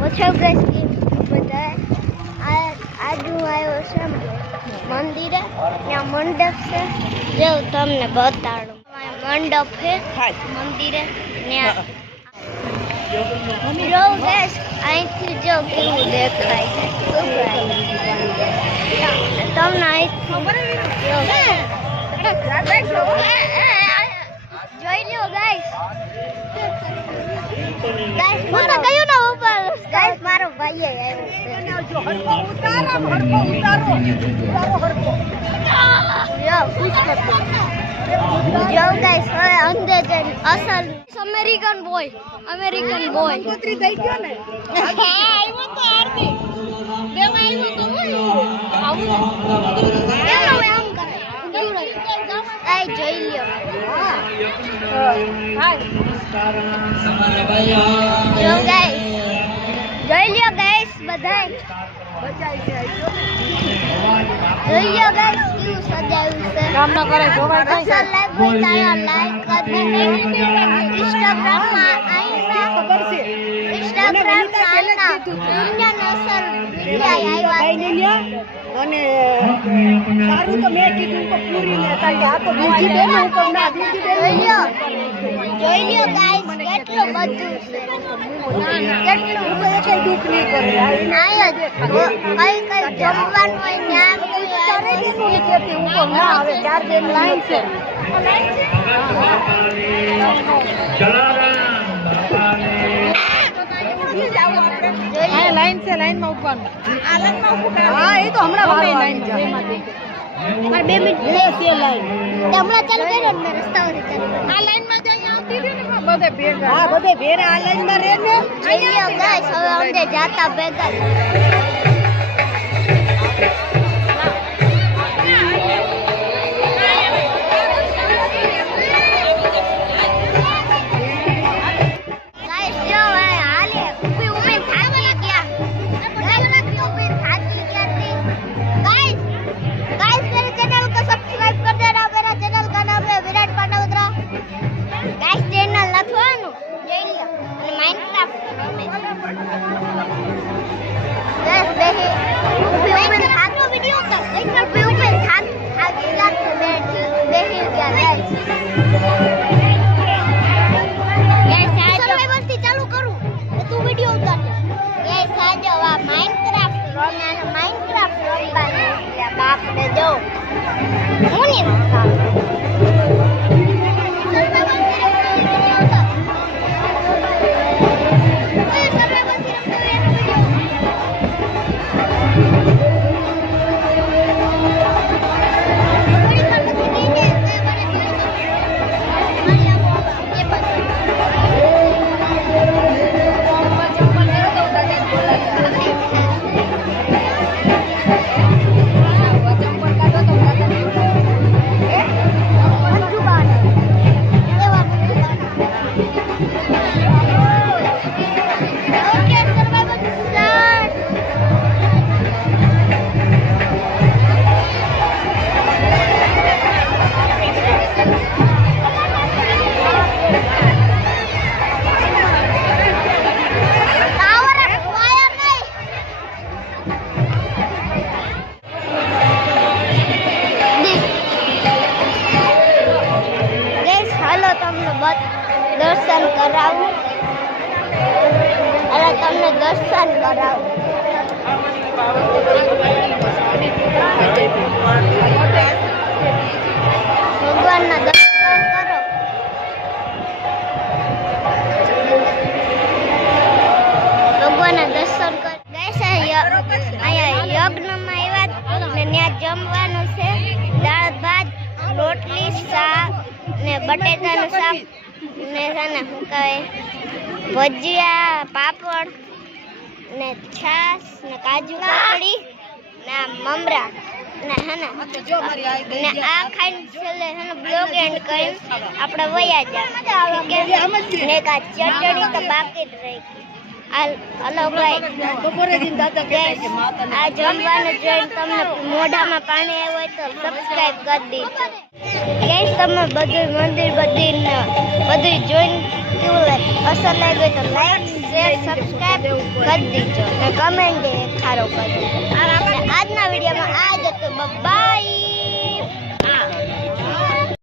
ઓછો ગેસ બધા આજુ આવ્યો છે મંદિરે ત્યાં મંડપ છે જો તમને બતાડું મંડપ છે મંદિરે ત્યાં જો ગેસ અહીંથી જો કેવું દેખાય છે તમને અહીંથી જોઈ લ્યો ગાઈસ મારો કયો ના ઉપર ગાઈસ મારો ભાઈ આવ્યો છે જો ગાઈસ હવે અંદર જઈને અસલ અમેરિકન બોય કોતરી થઈ ગયો ને આવ્યો તો આરતી બેમાં આવ્યો તો કેમ આમ કરે આ જોઈ લ્યો જો ગાઈસ જોઈ લ્યો ગાઈસ બધાય જોઈ લ્યો ગાઈસ કેવું સજાવ્યું છે કામ ન કરે જોવાય ગાઈસ લાઈક કરી ઇન્સ્ટાગ્રામ માં ખબર છે ઇન્સ્ટાગ્રામ ના દુનિયા નસર વિડિયા આવ્યા અને સારું તો મેં કીધું કે પૂરી ને તારી આ તો બીજી બેન ઉપર ના બીજી બેન જોઈ લ્યો ગાઈસ કેટલું બધું છે કેટલું કઈ દુખ નહીં કરે આયા જ કઈ જમવાનું હોય ત્યાં વિચારે નહીં કે ઉપર ના આવે ચાર બેન લાઈન છે લાઈન છે લાઈન માં ઉપવાનું હા એ તો હમણાં વાળી લાઈન છે મારે 2 મિનિટ છે લાઈન હમણાં ચાલુ કર્યો ને રસ્તા ઉપર ચાલુ આ લાઈન માં જઈને આવતી રહી ને બધે ભેગા હા બધે ભેરા આ લાઈન માં રહે ને અહીંયા ગાઈસ હવે અમને જાતા ભેગા દર્શન કરાવું અને તમને દર્શન કરાવું ભગવાનના દર્શન કરો ભગવાનના દર્શન કરો અહીંયા યજ્ઞમાં આવ્યા ને ત્યાં જમવાનું છે દાળ ભાત રોટલી શાક ને બટેટાનું શાક ને શું કહે ભજીયા પાપડ ને છાસ ને કાજુ કતરી ને મમરા ને હેને ને આ ખાઈને છેલ્લે હેને બ્લોગ એન્ડ કરીને આપણે વયા જા ને કા ચટણી તો બાકી જ રહી હલો ભાઈ બપોરે દિન દાદા આ જમવાનું જોઈને તમને મોઢામાં પાણી આવ્યું હોય તો સબસ્ક્રાઇબ કરી દીજો ગાઈસ તમે બધું મંદિર બધું જોઈને કેવું અસર લાગ્યું તો લાઈક શેર સબસ્ક્રાઈબ કરી દીજો ને કમેન્ટ એક ખારો કરી દીજો.